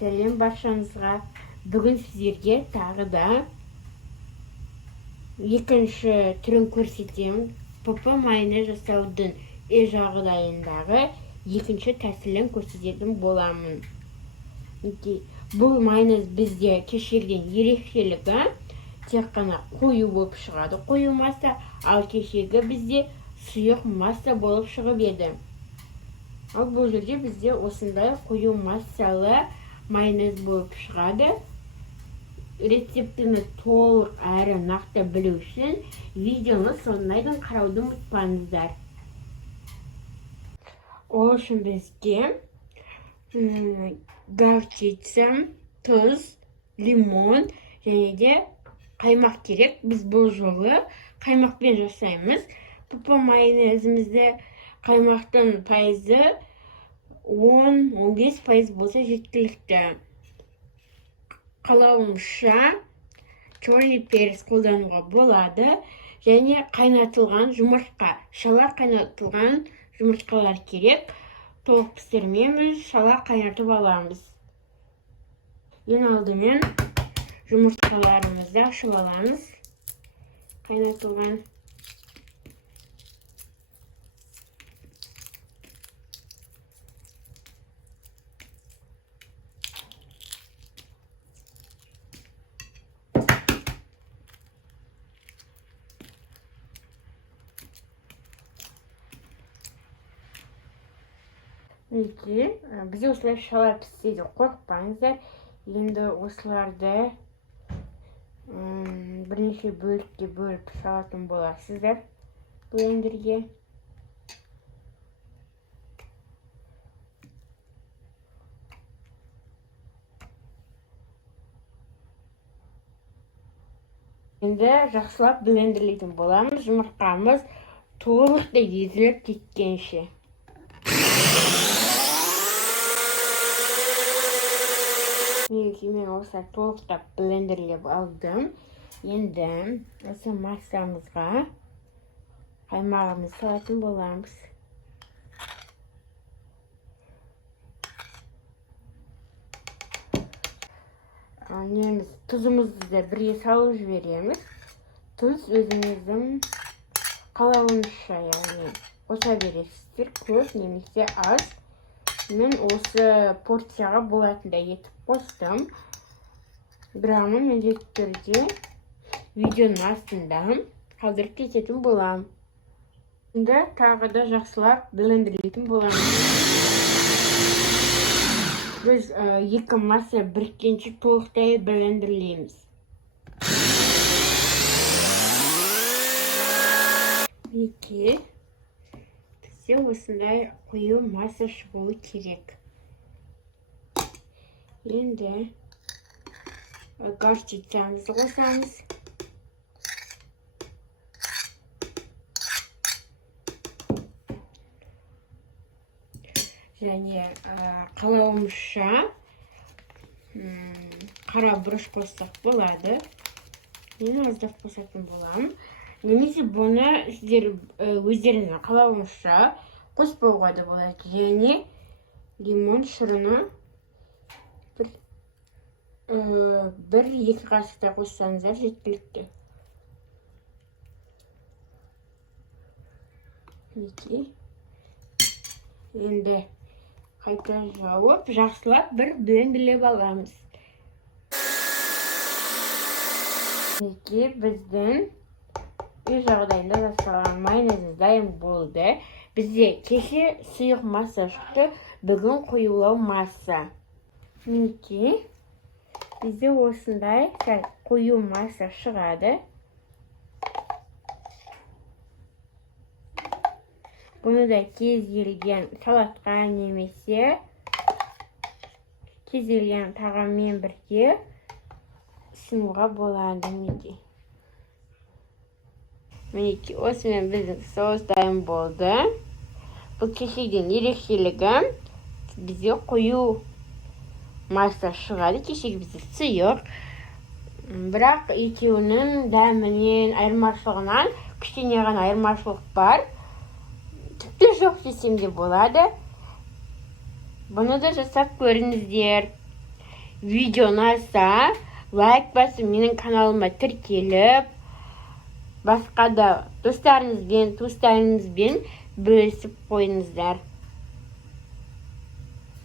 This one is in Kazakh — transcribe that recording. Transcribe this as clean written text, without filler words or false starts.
Сәлем баршаңызға. Бүгін сіздерге тағы да екінші түрін көрсетемін. ПП майонез жасаудың жағдайындағы екінші тәсілін көрсететін боламын. Бұл майонез бізде кешегіден ерекшелігі тек қана қою болып шығады, қою масса, ал кешегі бізде сұйық масса болып шығып еді. Ал бұл жерде бізде осындай қою массалы майонез болып шығады. Рецептіні толық әрі нақты білу үшін видеоны соңына дейін қарауды ұмытпаңыздар. Ол үшін бізге горчица, тұз, лимон және де қаймақ керек. Біз бұл жолы қаймақпен жасаймыз. ПП майонезімізді қаймақтың пайызы 10-15% болса жеткілікті. Қалауымша черный перец қолдануға болады және қайнатылған жұмыртқа, шала қайнатылған жұмыртқалар керек. Толық пісірмейміз, шала қайнатып аламыз. Ең алдымен жұмыртқаларымызды ашып аламыз. Қайнатылған. Бізде осылай шала піссе де қорықпаңыздар. Енді осыларды бірнеше бөлікке бөліп салатын боласыздар блендерге. Енді жақсылап блендерлейтін боламыз. Жұмыртқамыз толықтай езіліп кеткенше. Мен осылай толықтап блендерлеп алдым. Енді осы массамызға қаймағымызды салатын боламыз. Тұзымызды да бірге салып жібереміз. Тұз өзіңіздің қалауыңызша, яғни қоса бересіздер, көп немесе аз. Мен осы порцияға болатындай етіп қостым. Бірақ міндетті түрде видеоның астында қалдырып кететін боламын. Енді тағы да жақсылап блендерлейтін боламыз. Біз екі масса біріккенше толықтай блендерлейміз. Бізде осындай қою масса шығуы керек. Енді горчицамызды қосамыз. Және қалауымша қара бұрыш қоссақ болады. Мен аздап қосатын боламын. Немесе бұны сіздер өздеріңіздің қалауыңызша қоспауға да болады. Және лимон шырыны бір-екі қасықтай қоссаңыздар жеткілікті. Енді қайта жауып, жақсылап бір блендерлеп аламыз. Біздің үй жағдайында жасалған майонезіміз дайын болды. Бізде кеше сұйық масса шықты, бүгін қоюлау масса. Бізде осындай қою масса шығады. Бұны да кез келген салатқа немесе кез келген тағаммен бірге ұсынуға болады. Осымен біздің соус дайын болды. Бұл кешеден ерекшелігі бізде қою масса шығады, кешегі бізде сұйық. Бірақ екеуінің дәмінен, айырмашылығынан кішкене ғана айырмашылық бар. Тіпті жоқ десем де болады. Бұны да жасап көріңіздер. видео ұнаса, лайк басып, менің каналыма тіркеліп, басқа да достарыңызбен, туыстарыңызбен бөлісіп қойыңыздар.